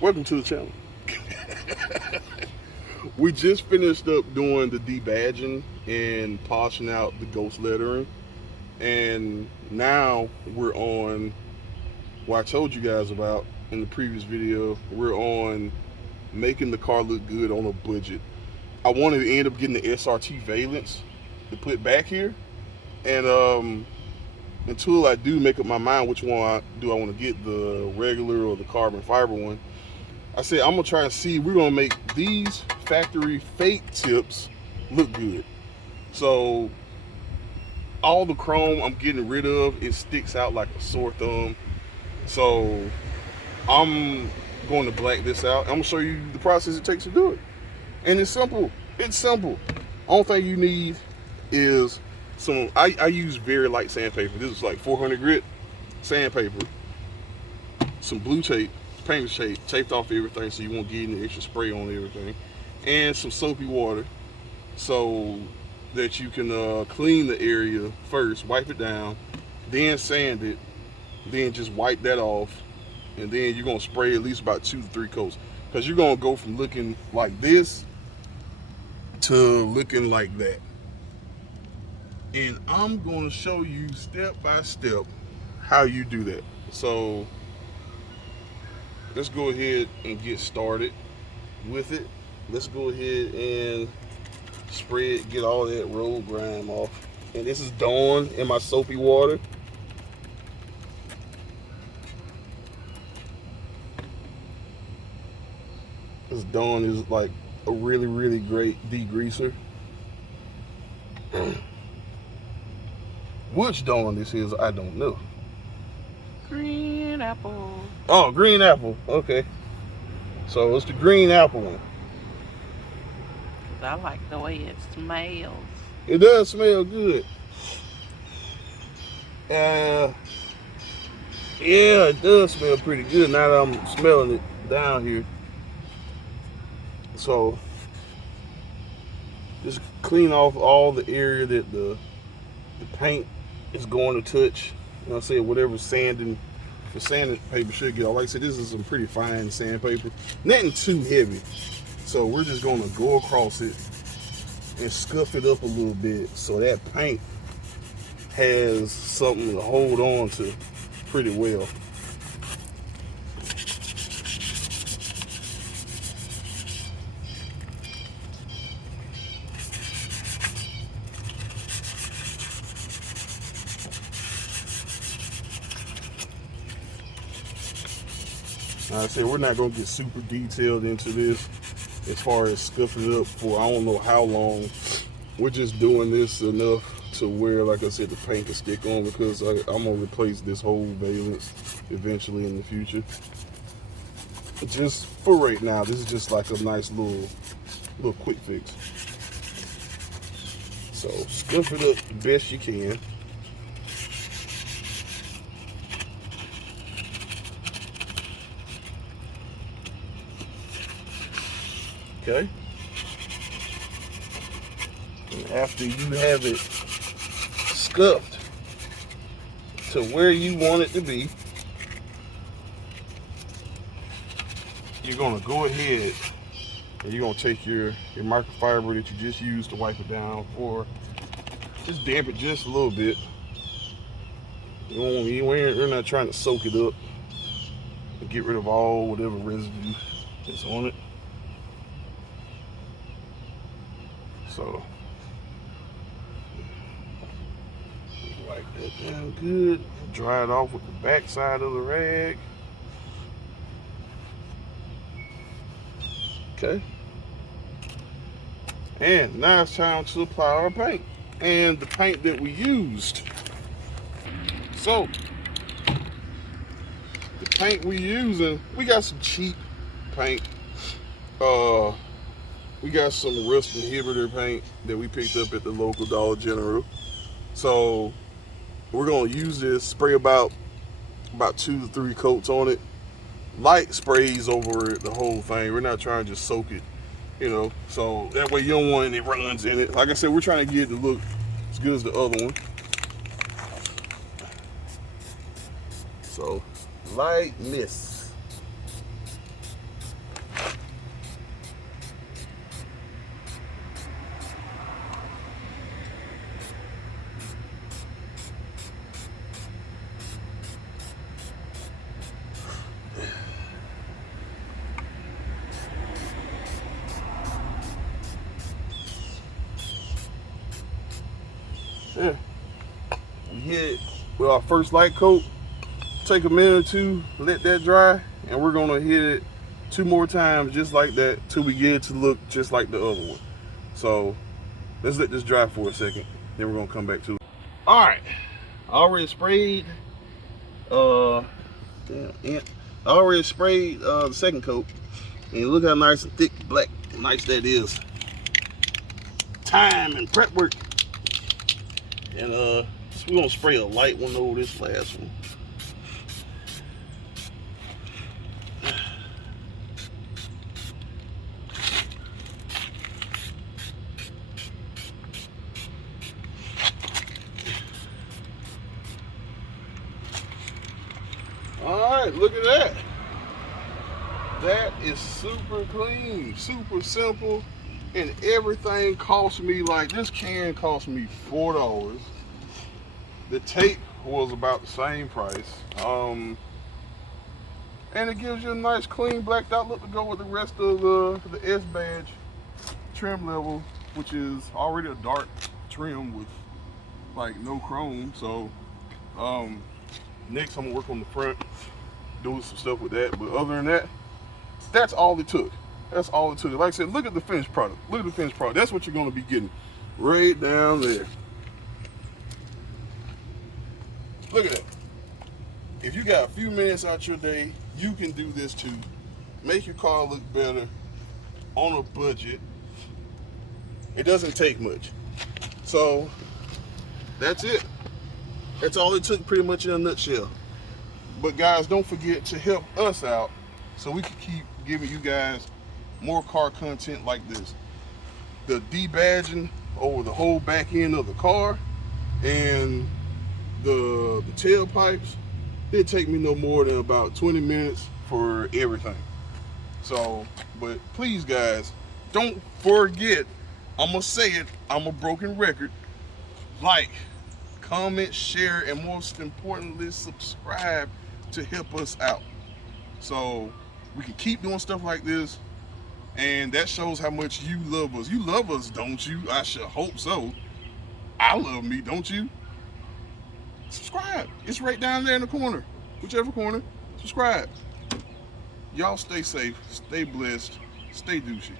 Welcome to the channel. We just finished up doing the debadging and polishing out the ghost lettering, and now we're on what I told you guys about in the previous video. We're on making the car look good on a budget. I wanted to end up getting the SRT valence to put back here, and until I do make up my mind which one I want to get, the regular or the carbon fiber one, I said I'm gonna try and see. We're gonna make these factory fake tips look good. So all the chrome I'm getting rid of, it sticks out like a sore thumb. So I'm going to black this out. I'm gonna show you the process it takes to do it, and it's simple. It's simple. Only thing you need is some. I use very light sandpaper. This is like 400 grit sandpaper. Some blue tape. Paint tape, taped off everything so you won't get any extra spray on everything, and some soapy water so that you can clean the area first, wipe it down, then sand it, then just wipe that off, and then you're gonna spray at least about 2 to 3 coats, because you're gonna go from looking like this to looking like that. And I'm gonna show you step by step how you do that. So let's go ahead and get started with it. Let's go ahead and spread, get all that road grime off. And this is Dawn in my soapy water. This Dawn is like a really, really great degreaser. Which Dawn this is, I don't know. Green apple. Oh, green apple. Okay. So it's the green apple one. I like the way it smells. It does smell good. Yeah, it does smell pretty good now that I'm smelling it down here. So just clean off all the area that the paint is going to touch. You know what I'm saying? Whatever sanding, the sandpaper should get off. Like I said, this is some pretty fine sandpaper. Nothing too heavy. So we're just gonna go across it and scuff it up a little bit so that paint has something to hold on to pretty well. Like I said, we're not going to get super detailed into this as far as scuffing it up for I don't know how long. We're just doing this enough to where, like I said, the paint can stick on, because I'm going to replace this whole valence eventually in the future. Just for right now, this is just like a nice little quick fix. So scuff it up the best you can. Okay. And after you have it scuffed to where you want it to be, you're gonna go ahead and you're gonna take your microfiber that you just used to wipe it down, or just damp it just a little bit. We're not trying to soak it up and get rid of all whatever residue that's on it. So wipe that down good. Dry it off with the back side of the rag. Okay. And now it's time to apply our paint. And the paint that we used. So the paint we using, we got some cheap paint. We got some rust inhibitor paint that we picked up at the local Dollar General. So we're gonna use this, spray about 2 to 3 coats on it. Light sprays over the whole thing. We're not trying to just soak it, you know. So that way you don't want any runs in it. Like I said, we're trying to get it to look as good as the other one. So lightness. Yeah. We hit it with our first light coat. Take a minute or two, let that dry, and we're gonna hit it 2 more times just like that till we get it to look just like the other one. So let's let this dry for a second, then we're gonna come back to it. All right, I already sprayed. I already sprayed the second coat, and look how nice and thick, black, nice that is. Time and prep work, and so we're gonna spray a light one over this last one. Alright, look at that. That is super clean, super simple, and everything cost me, like, this can cost me $4. The tape was about the same price. And it gives you a nice clean blacked out look to go with the rest of the S badge trim level, which is already a dark trim with like no chrome. So next I'm gonna work on the front, doing some stuff with that. But other than that, that's all it took. That's all it took. Like I said, look at the finished product. Look at the finished product. That's what you're gonna be getting right down there. Look at that. If you got a few minutes out your day, you can do this too. Make your car look better on a budget. It doesn't take much. So that's it. That's all it took, pretty much in a nutshell. But guys, don't forget to help us out so we can keep giving you guys more car content like this. The debadging over the whole back end of the car and the tailpipes, it take me no more than about 20 minutes for everything. So, but please guys, don't forget, I'm gonna say it, I'm a broken record, like, comment, share, and most importantly, subscribe to help us out. So we can keep doing stuff like this, and that shows how much you love us. You love us, don't you? I should hope so. I love me, don't you? Subscribe. It's right down there in the corner. Whichever corner, subscribe. Y'all stay safe, stay blessed, stay douchey.